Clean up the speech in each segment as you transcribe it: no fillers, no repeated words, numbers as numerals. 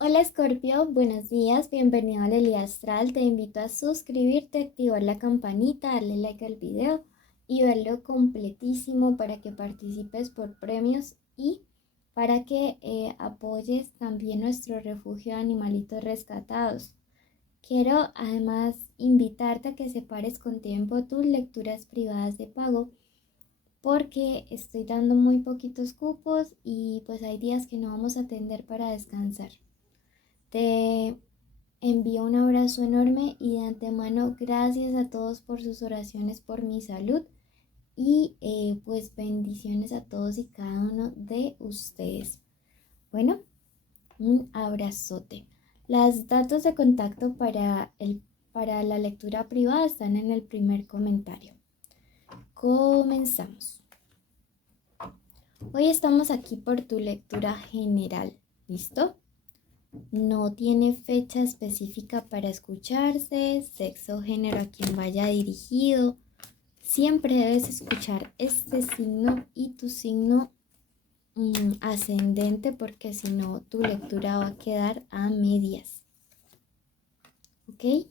Hola Scorpio, buenos días, bienvenido a Lely Astral. Te invito a suscribirte, activar la campanita, darle like al video y verlo completísimo para que participes por premios y para que apoyes también nuestro refugio de animalitos rescatados. Quiero además invitarte a que separes con tiempo tus lecturas privadas de pago porque estoy dando muy poquitos cupos y pues hay días que no vamos a atender para descansar. Te envío un abrazo enorme y de antemano gracias a todos por sus oraciones por mi salud y pues bendiciones a todos y cada uno de ustedes. Bueno, un abrazote. Los datos de contacto para la lectura privada están en el primer comentario. Comenzamos. Hoy estamos aquí por tu lectura general. ¿Listo? No tiene fecha específica para escucharse, sexo o género a quien vaya dirigido. Siempre debes escuchar este signo y tu signo ascendente porque si no tu lectura va a quedar a medias. ¿Ok?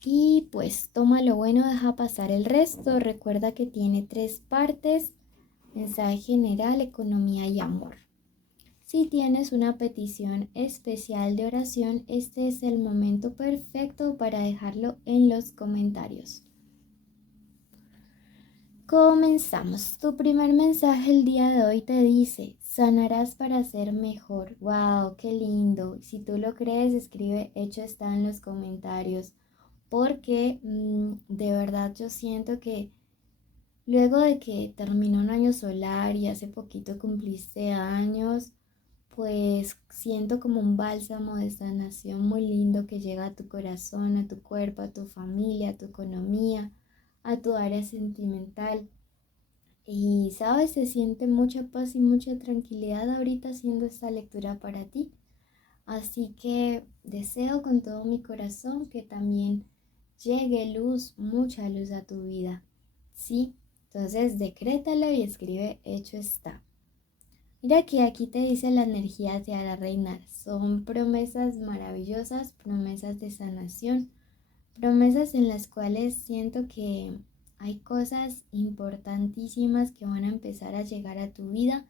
Y pues toma lo bueno, deja pasar el resto. Recuerda que tiene 3 partes: mensaje general, economía y amor. Si tienes una petición especial de oración, este es el momento perfecto para dejarlo en los comentarios. Comenzamos. Tu primer mensaje el día de hoy te dice: sanarás para ser mejor. ¡Wow! ¡Qué lindo! Si tú lo crees, escribe hecho está en los comentarios. Porque de verdad yo siento que luego de que terminó un año solar y hace poquito cumpliste años, pues siento como un bálsamo de sanación muy lindo que llega a tu corazón, a tu cuerpo, a tu familia, a tu economía, a tu área sentimental. Y sabes, se siente mucha paz y mucha tranquilidad ahorita haciendo esta lectura para ti. Así que deseo con todo mi corazón que también llegue luz, mucha luz a tu vida. ¿Sí? Entonces decrétalo y escribe hecho está. Mira que aquí te dice la energía de la reina. Son promesas maravillosas, promesas de sanación, promesas en las cuales siento que hay cosas importantísimas que van a empezar a llegar a tu vida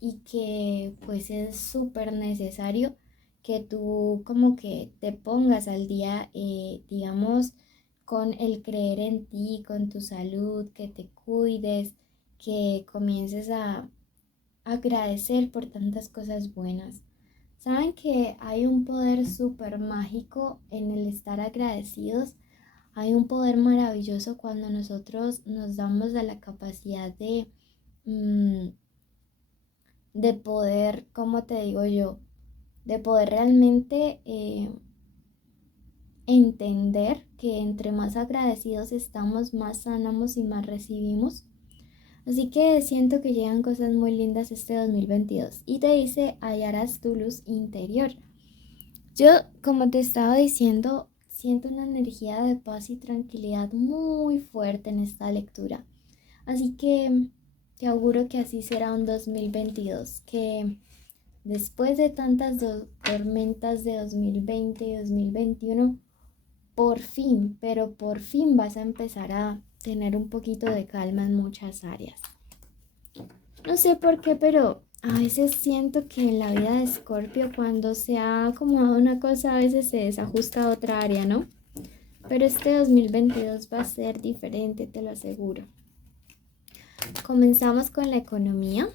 y que pues es súper necesario que tú como que te pongas al día, digamos, con el creer en ti, con tu salud, que te cuides, que comiences a agradecer por tantas cosas buenas. Saben que hay un poder súper mágico en el estar agradecidos. Hay un poder maravilloso cuando nosotros nos damos a la capacidad mm, de poder, como te digo yo, de poder realmente entender que entre más agradecidos estamos, más sanamos y más recibimos. Así que siento que llegan cosas muy lindas este 2022 y te dice hallarás tu luz interior. Yo, como te estaba diciendo, siento una energía de paz y tranquilidad muy fuerte en esta lectura. Así que te auguro que así será un 2022, que después de tantas tormentas de 2020 y 2021, por fin, pero por fin vas a empezar a tener un poquito de calma en muchas áreas. No sé por qué, pero a veces siento que en la vida de Scorpio cuando se ha acomodado una cosa a veces se desajusta a otra área, ¿no? Pero este 2022 va a ser diferente, te lo aseguro. Comenzamos con la economía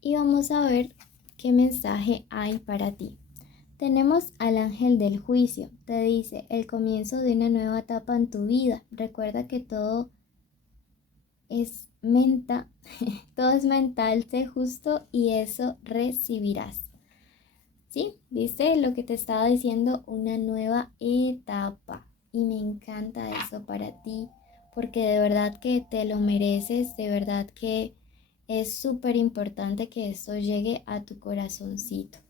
y vamos a ver qué mensaje hay para ti. Tenemos al ángel del juicio. Te dice el comienzo de una nueva etapa en tu vida. Recuerda que todo es todo es mental, sé justo y eso recibirás. ¿Sí? ¿Viste lo que te estaba diciendo? Una nueva etapa. Y me encanta eso para ti, porque de verdad que te lo mereces, de verdad que es súper importante que esto llegue a tu corazoncito.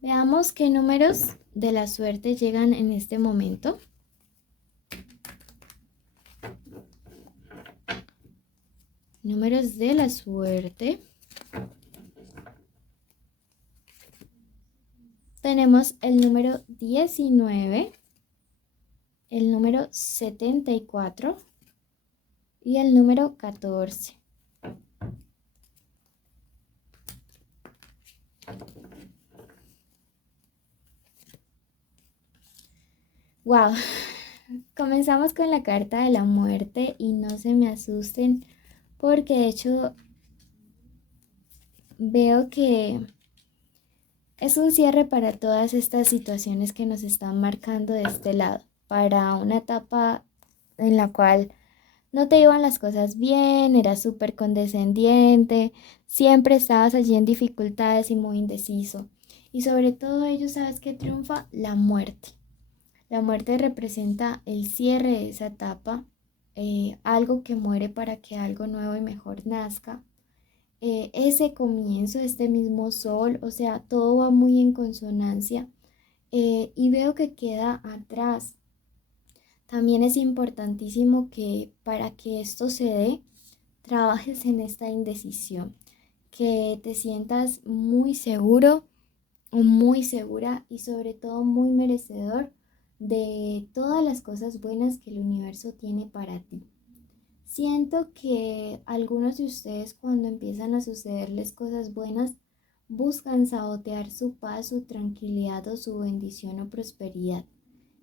Veamos qué números de la suerte llegan en este momento. Números de la suerte. Tenemos el número 19, el número 74 y el número 14. Wow, comenzamos con la carta de la muerte y no se me asusten porque de hecho veo que es un cierre para todas estas situaciones que nos están marcando de este lado, para una etapa en la cual no te iban las cosas bien, eras súper condescendiente, siempre estabas allí en dificultades y muy indeciso. Y sobre todo ello, ¿sabes qué triunfa? La muerte. La muerte representa el cierre de esa etapa, algo que muere para que algo nuevo y mejor nazca. Ese comienzo, este mismo sol, o sea, todo va muy en consonancia y veo que queda atrás. También es importantísimo que para que esto se dé, trabajes en esta indecisión, que te sientas muy seguro o muy segura y sobre todo muy merecedor de todas las cosas buenas que el universo tiene para ti. Siento que algunos de ustedes cuando empiezan a sucederles cosas buenas buscan sabotear su paz, su tranquilidad o su bendición o prosperidad.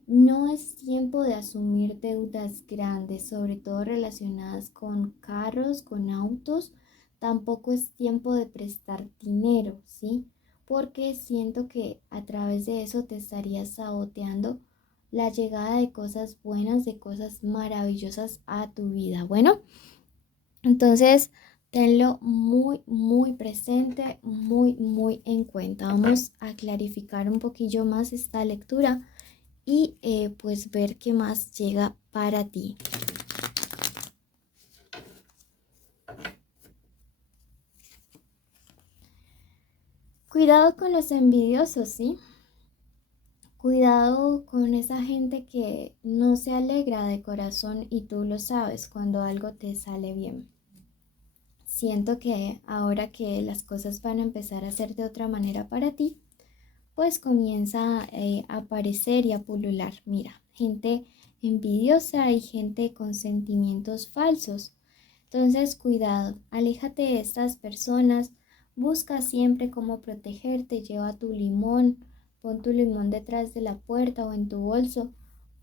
No es tiempo de asumir deudas grandes, sobre todo relacionadas con carros, con autos. Tampoco es tiempo de prestar dinero, ¿sí? Porque siento que a través de eso te estarías saboteando la llegada de cosas buenas, de cosas maravillosas a tu vida. Bueno, entonces tenlo muy, muy presente, muy, muy en cuenta. Vamos a clarificar un poquillo más esta lectura y pues ver qué más llega para ti. Cuidado con los envidiosos, ¿sí? Cuidado con esa gente que no se alegra de corazón y tú lo sabes cuando algo te sale bien. Siento que ahora que las cosas van a empezar a ser de otra manera para ti, pues comienza a aparecer y a pulular. Mira, gente envidiosa y gente con sentimientos falsos. Entonces, cuidado, aléjate de estas personas, busca siempre cómo protegerte, lleva tu limón, pon tu limón detrás de la puerta o en tu bolso,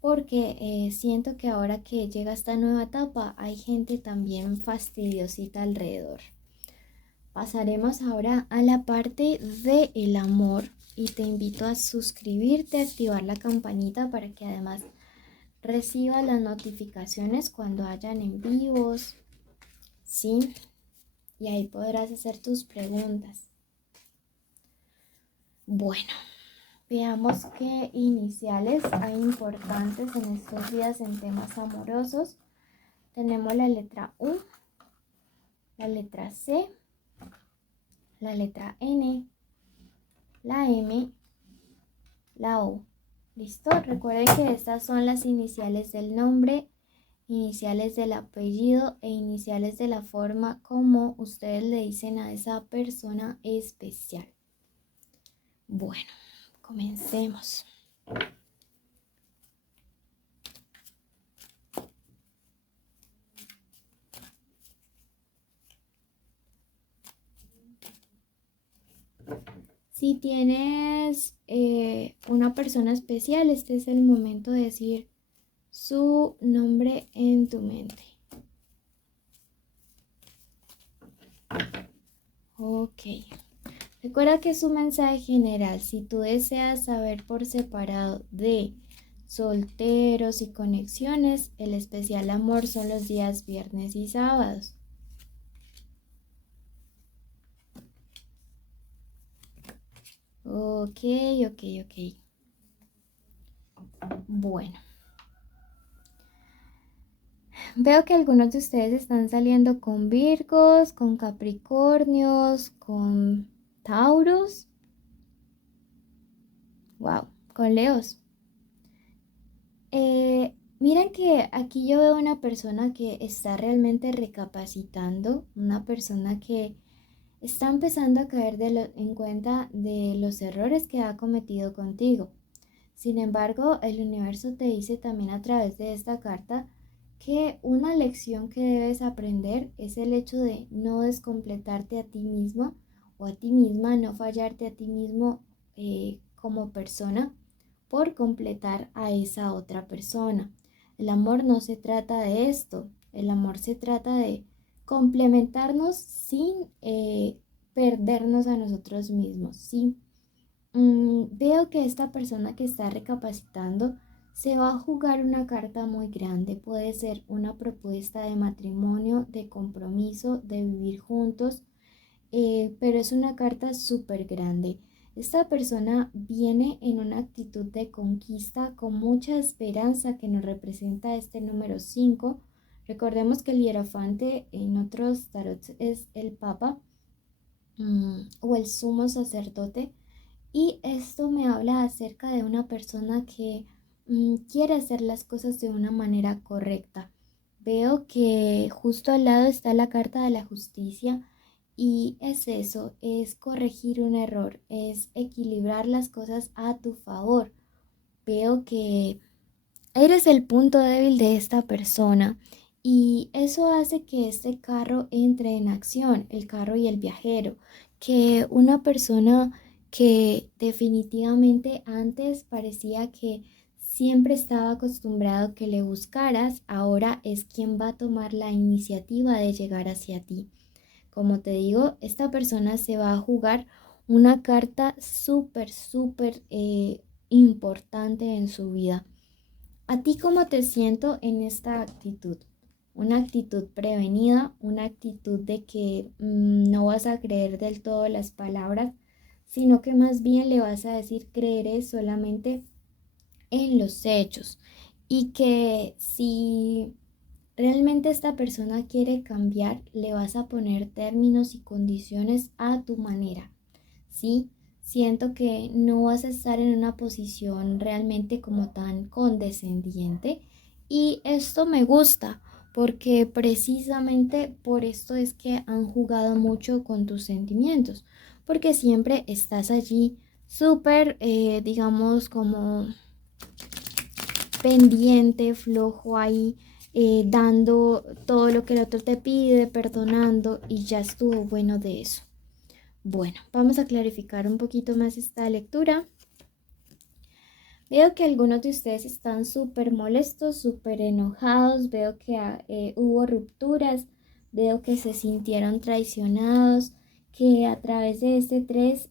porque siento que ahora que llega esta nueva etapa hay gente también fastidiosita alrededor. Pasaremos ahora a la parte del amor y te invito a suscribirte, a activar la campanita para que además recibas las notificaciones cuando hayan en vivos, ¿sí? Y ahí podrás hacer tus preguntas. Bueno, veamos qué iniciales hay importantes en estos días en temas amorosos. Tenemos la letra U, la letra C, la letra N, la M, la O. ¿Listo? Recuerden que estas son las iniciales del nombre, iniciales del apellido e iniciales de la forma como ustedes le dicen a esa persona especial. Bueno, comencemos. Si tienes una persona especial, este es el momento de decir su nombre en tu mente. Ok. Recuerda que es un mensaje general. Si tú deseas saber por separado de solteros y conexiones, el especial amor son los días viernes y sábados. Ok. Bueno. Veo que algunos de ustedes están saliendo con Virgos, con Capricornios, con Tauros. Wow, con Leos. Miren que aquí yo veo una persona que está realmente recapacitando, una persona que está empezando a caer en cuenta de los errores que ha cometido contigo. Sin embargo, el universo te dice también a través de esta carta que una lección que debes aprender es el hecho de no descompletarte a ti mismo o a ti misma, no fallarte a ti mismo como persona por completar a esa otra persona. El amor no se trata de esto, el amor se trata de complementarnos sin perdernos a nosotros mismos, ¿sí? Veo que esta persona que está recapacitando se va a jugar una carta muy grande. Puede ser una propuesta de matrimonio, de compromiso, de vivir juntos, pero es una carta súper grande. Esta persona viene en una actitud de conquista con mucha esperanza que nos representa este número 5. Recordemos que el hierofante en otros tarots es el papa o el sumo sacerdote. Y esto me habla acerca de una persona que quiere hacer las cosas de una manera correcta. Veo que justo al lado está la carta de la justicia y es eso, es corregir un error, es equilibrar las cosas a tu favor. Veo que eres el punto débil de esta persona y eso hace que este carro entre en acción, el carro y el viajero, que una persona que definitivamente antes parecía que siempre estaba acostumbrado que le buscaras, ahora es quien va a tomar la iniciativa de llegar hacia ti. Como te digo, esta persona se va a jugar una carta súper importante en su vida. ¿A ti cómo te siento en esta actitud? Una actitud prevenida, una actitud de que no vas a creer del todo las palabras, sino que más bien le vas a decir creeré solamente en los hechos y que si realmente esta persona quiere cambiar, le vas a poner términos y condiciones a tu manera. ¿Sí? Siento que no vas a estar en una posición realmente como tan condescendiente y esto me gusta porque precisamente por esto es que han jugado mucho con tus sentimientos, porque siempre estás allí súper, digamos, como pendiente, flojo ahí, dando todo lo que el otro te pide, perdonando y ya estuvo bueno de eso. Bueno, vamos a clarificar un poquito más esta lectura. Veo que algunos de ustedes están súper molestos, súper enojados, veo que hubo rupturas, veo que se sintieron traicionados, que a través de este 3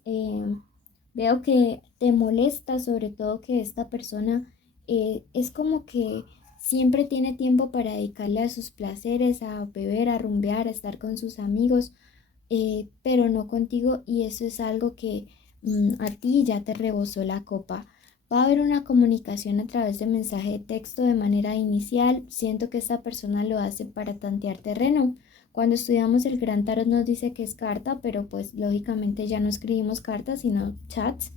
veo que te molesta sobre todo que esta persona es como que siempre tiene tiempo para dedicarle a sus placeres, a beber, a rumbear, a estar con sus amigos, pero no contigo y eso es algo que a ti ya te rebosó la copa. Va a haber una comunicación a través de mensaje de texto de manera inicial. Siento que esta persona lo hace para tantear terreno. Cuando estudiamos el Gran Tarot nos dice que es carta, pero pues lógicamente ya no escribimos cartas, sino chats.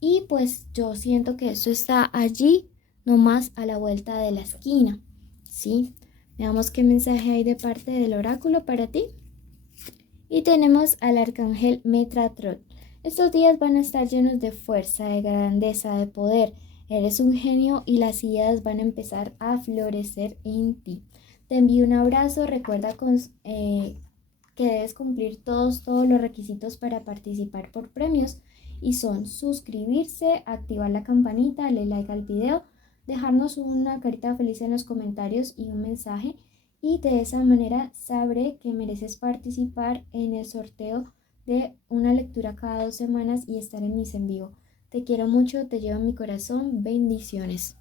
Y pues yo siento que eso está allí, nomás a la vuelta de la esquina. ¿Sí? Veamos qué mensaje hay de parte del oráculo para ti. Y tenemos al arcángel Metatron. Estos días van a estar llenos de fuerza, de grandeza, de poder. Eres un genio y las ideas van a empezar a florecer en ti. Te envío un abrazo. Recuerda que debes cumplir todos los requisitos para participar por premios. Y son suscribirse, activar la campanita, darle like al video, dejarnos una carita feliz en los comentarios y un mensaje y de esa manera sabré que mereces participar en el sorteo de una lectura cada 2 semanas y estar en mis en vivo. Te quiero mucho, te llevo en mi corazón, bendiciones.